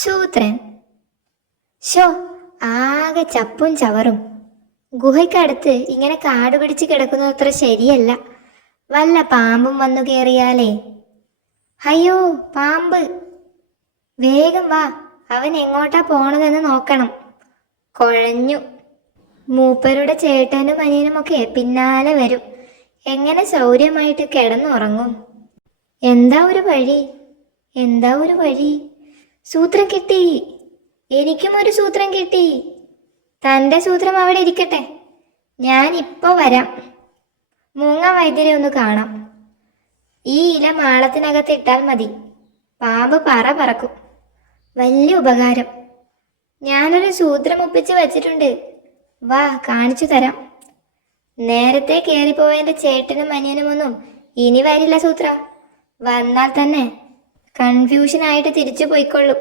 ശൂദ്രൻ. Show, ആകെ ചപ്പും ചവറും. ഗുഹയ്ക്കടുത്ത് ഇങ്ങനെ കാട് പിടിച്ച് കിടക്കുന്നത് അത്ര ശരിയല്ല. വല്ല പാമ്പും വന്നു കയറിയാലേ. അയ്യോ, പാമ്പ്! വേഗം വാ, അവൻ എങ്ങോട്ടാ പോണതെന്ന് നോക്കണം. കുഴഞ്ഞു. മൂപ്പരുടെ ചേട്ടനും അനിയനുമൊക്കെ പിന്നാലെ വരും. എങ്ങനെ ശൗര്യമായിട്ട് കിടന്നുറങ്ങും? എന്താ ഒരു വഴി? എന്താ ഒരു വഴി? സൂത്രം കിട്ടി! എനിക്കും ഒരു സൂത്രം കിട്ടി. തൻ്റെ സൂത്രം അവിടെ ഇരിക്കട്ടെ, ഞാൻ ഇപ്പോൾ വരാം. മൂങ്ങ വൈദ്യരെ ഒന്ന് കാണാം. ഈ ഇല മാളത്തിനകത്ത് ഇട്ടാൽ മതി, പാമ്പ് പറ പറക്കും. വലിയ ഉപകാരം. ഞാനൊരു സൂത്രം ഒപ്പിച്ച് വച്ചിട്ടുണ്ട്, വാ കാണിച്ചു തരാം. നേരത്തെ കയറിപ്പോയതിൻ്റെ ചേട്ടനും അനിയനുമൊന്നും ഇനി വരില്ല സൂത്ര. വന്നാൽ തന്നെ കൺഫ്യൂഷനായിട്ട് തിരിച്ചു പോയിക്കൊള്ളും.